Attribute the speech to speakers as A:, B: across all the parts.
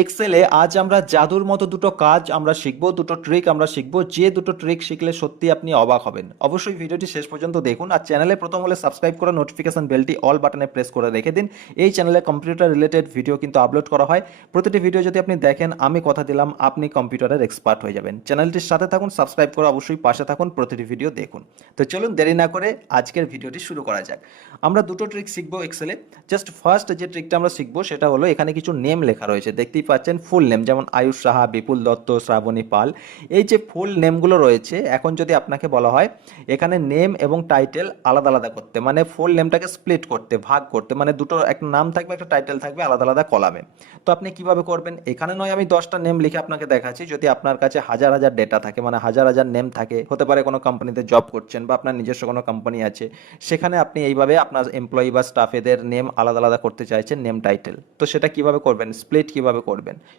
A: এক্সেলে আজ আমরা জাদুর মতো দুটো কাজ আমরা শিখব, দুটো ট্রিক আমরা শিখব, যে দুটো ট্রিক শিখলে সত্যি আপনি অবাক হবেন। অবশ্যই ভিডিওটি শেষ পর্যন্ত দেখুন আর চ্যানেলে প্রথম হলে সাবস্ক্রাইব করে নোটিফিকেশন বেলটি অল বাটনে প্রেস করে রেখে দিন। এই চ্যানেলে কম্পিউটার রিলেটেড ভিডিও কিন্তু আপলোড করা হয়। প্রতিটি ভিডিও যদি আপনি দেখেন, আমি কথা দিলাম, আপনি কম্পিউটারের এক্সপার্ট হয়ে যাবেন। চ্যানেলটির সাথে থাকুন সাবস্ক্রাইব করে অবশ্যই পাশে থাকুন, প্রতিটি ভিডিও দেখুন। তো চলুন দেরি না করে আজকের ভিডিওটি শুরু করা যাক। আমরা দুটো ট্রিক শিখব এক্সেলে জাস্ট ফার্স্ট যে ট্রিকটা আমরা শিখব, সেটা হলো এখানে কিছু নেম লেখা রয়েছে। দেখতেই পাচ্ছেন ফুল নেম যেমন আয়ুষ সাহা, বিপুল দত্ত, শ্রাবণী পাল। এই যে ফুল নেমগুলো রয়েছে, এখন যদি আপনাকে বলা হয়, এখানে নেম এবং টাইটেল আলাদা আলাদা করতে মানে ফুল নেমটাকে স্প্লিট করতে, ভাগ করতে মানে দুটো, একটা নাম থাকবে, একটা টাইটেল থাকবে, আলাদা আলাদা কলামে। তো আপনি কীভাবে করবেন? এখানে নয়, আমি দশটা নেম লিখে আপনাকে দেখাচ্ছি। যদি আপনার কাছে হাজার হাজার ডেটা থাকে মানে হাজার হাজার নেম থাকে, হতে পারে কোনো কোম্পানিতে জব করছেন বা আপনার নিজস্ব কোনো কোম্পানি আছে, সেখানে আপনি এইভাবে আপনার এমপ্লয়ি বা স্টাফেদের নেম আলাদা আলাদা করতে চাইছেন নেম টাইটেল তো সেটা কীভাবে করবেন? স্প্লিট কীভাবে করবেন?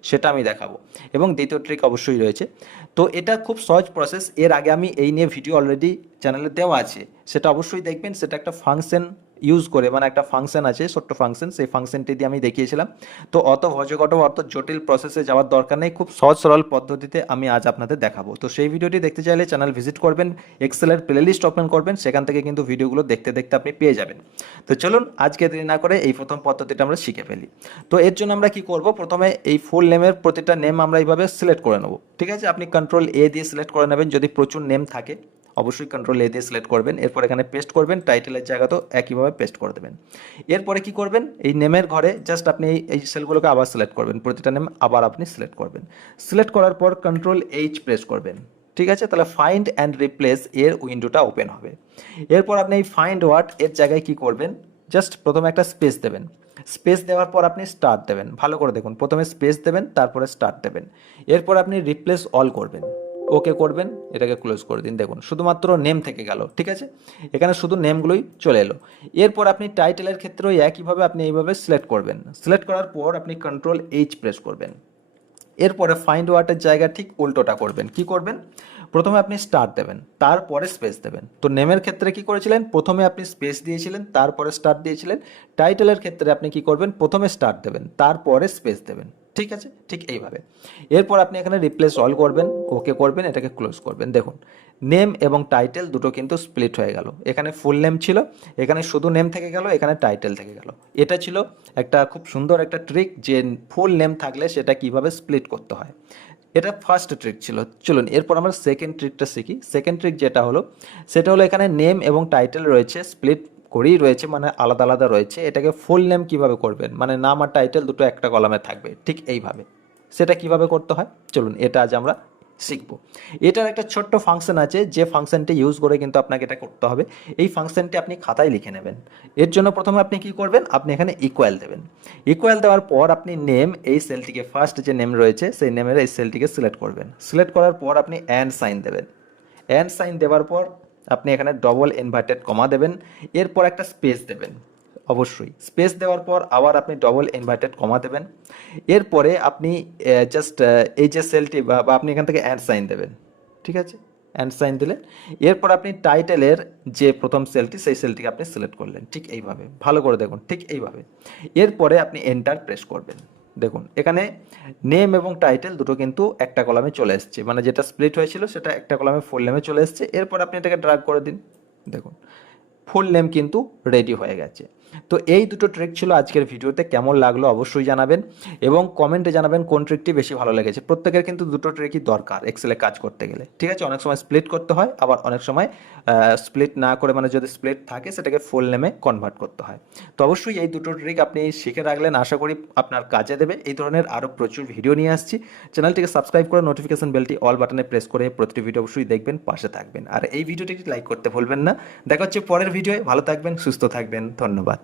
A: সেটা আমি দেখাবো। এবং দ্বিতীয় ট্রিক অবশ্যই রয়েছে। তো এটা খুব সহজ প্রসেস এর আগে আমি এই নিয়ে ভিডিও অলরেডি চ্যানেলে দেওয়া আছে। সেটা অবশ্যই দেখবেন, সেটা একটা ফাংশন ইউজ করে মানে একটা ফাংশন আছে, ছোট্ট ফাংশন সেই ফাংশনটি দিয়ে আমি দেখিয়েছিলাম। তো অত ভজঘট অত জটিল প্রসেসে যাওয়ার দরকার নেই, খুব সহজ সরল পদ্ধতিতে আমি আজ আপনাদের দেখাবো। তো সেই ভিডিওটি দেখতে চাইলে চ্যানেল ভিজিট করবেন এক্সেলের প্লেলিস্ট ওপেন করবেন, সেখান থেকে কিন্তু ভিডিওগুলো দেখতে দেখতে আপনি পেয়ে যাবেন। তো চলুন, আজকে দেরি না করে এই প্রথম পদ্ধতিটা আমরা শিখে ফেলি। তো এর জন্য আমরা কি করব? প্রথমে এই ফুল নেমের প্রতিটা নেম আমরা এইভাবে সিলেক্ট করে নেব। ঠিক আছে? আপনি কন্ট্রোল এ দিয়ে সিলেক্ট করে নেবেন, যদি প্রচুর নেম থাকে। অবশ্যই কন্ট্রোল এ দিয়ে সিলেক্ট করবেন। এরপর এখানে পেস্ট করবেন টাইটেলের জায়গাতেও একইভাবে পেস্ট করে দেবেন। এরপরে কি করবেন? এই নেমের ঘরে জাস্ট আপনি এই এই সেলগুলোকে আবার সিলেক্ট করবেন। প্রতিটা নেম আবার আপনি সিলেক্ট করবেন। সিলেক্ট করার পর কন্ট্রোল এইচ প্রেস করবেন। ঠিক আছে? তাহলে ফাইন্ড অ্যান্ড রিপ্লেস এর উইন্ডোটা ওপেন হবে। এরপর আপনি এই ফাইন্ড ওয়ার্ড এর জায়গায় কি করবেন? জাস্ট প্রথমে একটা স্পেস দেবেন। স্পেস দেওয়ার পর আপনি স্টার্ট দেবেন। ভালো করে দেখুন। প্রথমে স্পেস দেবেন, তারপরে স্টার্ট দেবেন। এরপর আপনি রিপ্লেস অল করবেন। ওকে করবেন, এটাকে ক্লোজ করে দিন। দেখুন, শুধুমাত্র নেম থেকে গেল, ঠিক আছে? এখানে শুধু নেমগুলোই চলে এলো। এরপর আপনি টাইটেলের ক্ষেত্রেও একইভাবে আপনি এইভাবে সিলেক্ট করবেন। সিলেক্ট করার পর আপনি কন্ট্রোল এইচ প্রেস করবেন। এরপরে ফাইন্ড ওয়ার্ডের জায়গা ঠিক উল্টোটা করবেন। কি করবেন? প্রথমে আপনি স্টার দেবেন, তারপরে স্পেস দেবেন। তো নেমের ক্ষেত্রে কি করেছিলেন? প্রথমে আপনি স্পেস দিয়েছিলেন, তারপরে স্টার দিয়েছিলেন। টাইটেলের ক্ষেত্রে আপনি কি করবেন? প্রথমে স্টার দেবেন, তারপরে স্পেস দেবেন। ঠিক আছে? ঠিক এইভাবে। এরপর আপনি এখানে রিপ্লেস অল করবেন ওকে করবেন, এটাকে ক্লোজ করবেন। দেখুন নেম এবং টাইটেল দুটো কিন্তু স্প্লিট হয়ে গেল। এখানে ফুল নেম ছিল, এখানে শুধু নেম থেকে গেল, এখানে টাইটেল থেকে গেল। এটা ছিল একটা খুব সুন্দর একটা ট্রিক যে ফুল নেম থাকলে সেটা কীভাবে স্প্লিট করতে হয়। এটা ফার্স্ট ট্রিক ছিল। চলুন, এরপর আমরা সেকেন্ড ট্রিকটা শিখি। সেকেন্ড ট্রিক যেটা হলো, সেটা হলো এখানে নেম এবং টাইটেল রয়েছে স্প্লিট করেই রয়েছে মানে আলাদা আলাদা রয়েছে। এটাকে ফুল নেম কীভাবে করবেন? মানে নাম আর টাইটেল দুটো একটা কলামে থাকবে, ঠিক এইভাবে। সেটা কীভাবে করতে হয়? চলুন, এটা আজ আমরা শিখব। এটার একটা ছোট্ট ফাংশন আছে, যে ফাংশনটি ইউজ করে কিন্তু আপনাকে এটা করতে হবে। এই ফাংশনটি আপনি খাতায় লিখে নেবেন। এর জন্য প্রথমে আপনি কি করবেন? আপনি এখানে ইকুয়াল দেবেন। ইকুয়াল দেওয়ার পর আপনি নেম এই সেলটিকে ফার্স্ট যে নেম রয়েছে, সেই নেমের এই সেলটিকে সিলেক্ট করবেন। সিলেক্ট করার পর আপনি অ্যান্ড সাইন দেবেন। অ্যান্ড সাইন দেওয়ার পর আপনি এখানে ডবল ইনভার্টেড কমা দেবেন, এরপর একটা স্পেস দেবেন, অবশ্যই। স্পেস দেওয়ার পর আবার আপনি ডবল ইনভার্টেড কমা দেবেন। এরপরে আপনি জাস্ট এই যে সেলটি বা আপনি এখান থেকে অ্যান্ড সাইন দেবেন, ঠিক আছে? অ্যান্ড সাইন দিলেন। এরপর আপনি টাইটেলের যে প্রথম সেলটি সেই সেলটিকে আপনি সিলেক্ট করলেন, ঠিক এইভাবে। ভালো করে দেখুন, ঠিক এইভাবে। এরপরে আপনি এন্টার প্রেস করবেন। দেখুন, এখানে নেম এবং টাইটেল দুটো কিন্তু একটা কলামে চলে এসছে। মানে যেটা স্প্লিট হয়েছিল, সেটা একটা কলামে ফুল নেমে চলে এসছে। এরপর আপনি এটাকে ড্রাগ করে দিন। দেখুন ফুল নেম কিন্তু রেডি হয়ে গেছে। তো এই দুটো ট্রেক ছিল আজকের ভিডিওতে। কেমন লাগল অবশ্যই জানাবেন এবং কমেন্টে জানাবেন কোন ট্রেকটি বেশি ভালো লেগেছে। প্রত্যেকের কিন্তু দুটো ট্রেকই দরকার এক্সেলে কাজ করতে গেলে। ঠিক আছে? অনেক সময় স্প্লিট করতে হয়, আবার অনেক সময় স্প্লিট না করে মানে যদি স্প্লিট থাকে, সেটাকে ফুল নেমে কনভার্ট করতে হয়। তো অবশ্যই এই দুটো ট্রিক আপনি শিখে রাখলেন, আশা করি আপনার কাজে দেবে। এই ধরনের আরও প্রচুর ভিডিও নিয়ে আসছি। চ্যানেলটিকে সাবস্ক্রাইব করে নোটিফিকেশন বেলটি অল বাটনে প্রেস করে প্রতিটি ভিডিও অবশ্যই দেখবেন, পাশে থাকবেন। আর এই ভিডিওটি লাইক করতে ভুলবেন না। দেখা হচ্ছে পরের ভিডিওয়ে ভালো থাকবেন, সুস্থ থাকবেন। ধন্যবাদ।